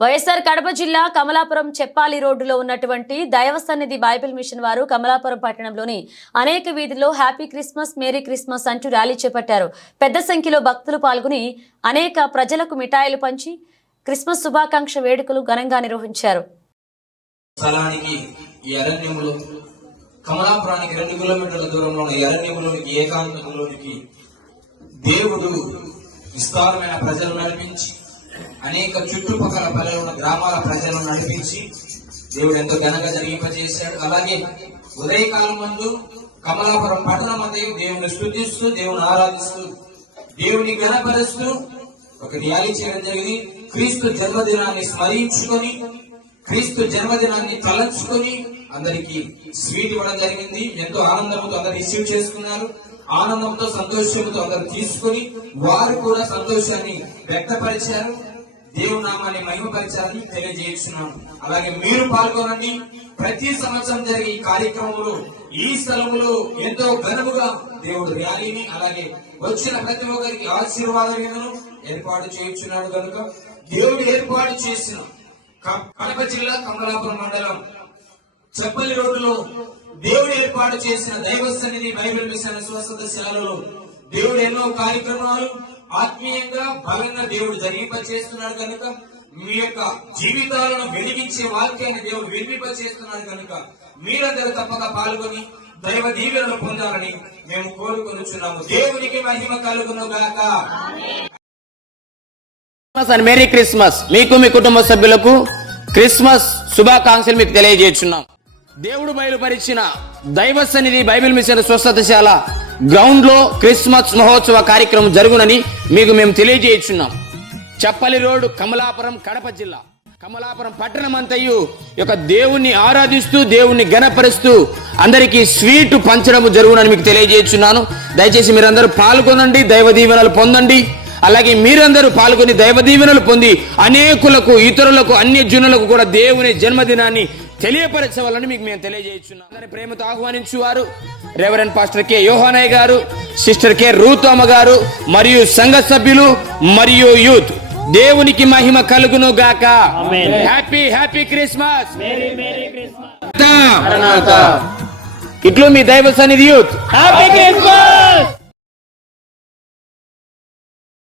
వైఎస్ఆర్ కడప జిల్లా కమలాపురం చెప్పాలి రోడ్డులో ఉన్నటువంటి దైవసన్నిధి బైబిల్ మిషన్ వారు కమలాపురం పట్టణంలోని అనేక వీధుల్లో హ్యాపీ క్రిస్మస్ మేరీ క్రిస్మస్ అంటూ ర్యాలీ చేపట్టారు. పెద్ద సంఖ్యలో భక్తులు పాల్గొని అనేక ప్రజలకు మిఠాయిలు పంచి క్రిస్మస్ శుభాకాంక్ష వేడుకలు ఘనంగా నిర్వహించారు. కమలాపురానికి రెండు కిలోమీటర్ల దూరంలో ఉన్న ఏకాంతంలోనికి దేవుడు విస్తారమైన ప్రజలు నడిపించి అనేక చుట్టుపక్కల పల్లెలు ఉన్న గ్రామాల ప్రజలను నడిపించి దేవుడు ఎంతో ఘనంగా జరిగింపజేశాడు. అలాగే ఉదయకాలం ముందు కమలాపురం పట్టణం అందే దేవుని స్థుతిస్తూ దేవుని ఆరాధిస్తూ దేవుని ఘనపరుస్తూ ఒక ర్యాలీ చేయడం జరిగింది. క్రీస్తు జన్మదినాన్ని స్మరించుకొని క్రీస్తు జన్మదినాన్ని తలంచుకొని అందరికి స్వీట్ ఇవ్వడం జరిగింది. ఎంతో ఆనందంతో అందరు రిసీవ్ చేసుకున్నారు. ఆనందంతో సంతోషంతో అందరు తీసుకొని వారు కూడా సంతోషాన్ని వ్యక్తపరిచారు. దేవుడు నామాన్ని మహిమపరిచారని తెలియజేస్తున్నాను. అలాగే మీరు పాల్గొనండి. ప్రతి సంవత్సరం జరిగే ఈ కార్యక్రమంలో ఈ స్థలంలో ఎంతో ఘనముగా దేవుడు ర్యాలీని అలాగే వచ్చిన ప్రతి ఒక్కరికి ఆశీర్వాదాలను ఏర్పాటు చేయించున్నాడు కనుక దేవుడు ఏర్పాటు చేసిన కడప జిల్లా కమలాపురం మండలం చెప్పలి రోడ్డులో దేవుడు ఏర్పాటు చేసిన దైవ సన్నిధి బైబిల్ మిషన్ స్వసదశాలలో దేవుడు ఎన్నో కార్యక్రమాలు ఆత్మీయంగా బలంగా దేవుడు జరిగింపచేస్తున్నాడు కనుక మీ యొక్క జీవితాలను వెలిగించే వాక్యాన్ని దేవుడు వినిపింపచేస్తున్నాడు కనుక మీరందరూ తప్పక పాల్గొని దైవ దీవెనలు పొందాలని మేము కోరుకొనుచున్నాము. దేవునికి మహిమ కలుగును గాక క్రిస్మస్ అండ్ మేరీ క్రిస్మస్. మీకు మీ కుటుంబ సభ్యులకు క్రిస్మస్ శుభాకాంక్షలు మీకు తెలియజేస్తున్నాం. దేవుడు బయలుపరిచిన దైవ సన్నిధి బైబిల్ మిషన్ స్వస్థతశాల గ్రౌండ్లో క్రిస్మస్ మహోత్సవ కార్యక్రమం జరుగునని మీకు మేము తెలియజేస్తున్నాం చప్పలి రోడ్డు కమలాపురం కడప జిల్లా. కమలాపురం పట్టణం అంతయు యొక్క దేవుణ్ణి ఆరాధిస్తూ దేవుణ్ణి గణపరుస్తూ అందరికీ స్వీట్ పంచడం జరుగునని మీకు తెలియజేస్తున్నాను దయచేసి మీరందరూ పాల్గొనండి దైవ దీవెనలు పొందండి. అలాగే మీరందరూ పాల్గొని దైవ దీవెనలు పొంది అనేకులకు ఇతరులకు అన్య జనులకు కూడా దేవుని జన్మదినాన్ని తెలియపరచవాలని మీకు మేము తెలియజేస్తున్నాం. ప్రేమతో ఆహ్వానించువారు రెవరెండ్ పాస్టర్ కె. యోహానయ్య గారు సిస్టర్ కె. రూతమ్మ గారు మరియు సంఘ సభ్యులు మరియు యూత్. దేవునికి మహిమ కలుగును గాక. Happy happy Christmas. ఇట్లు మీ దైవ సన్నిధి యూత్. Happy Christmas.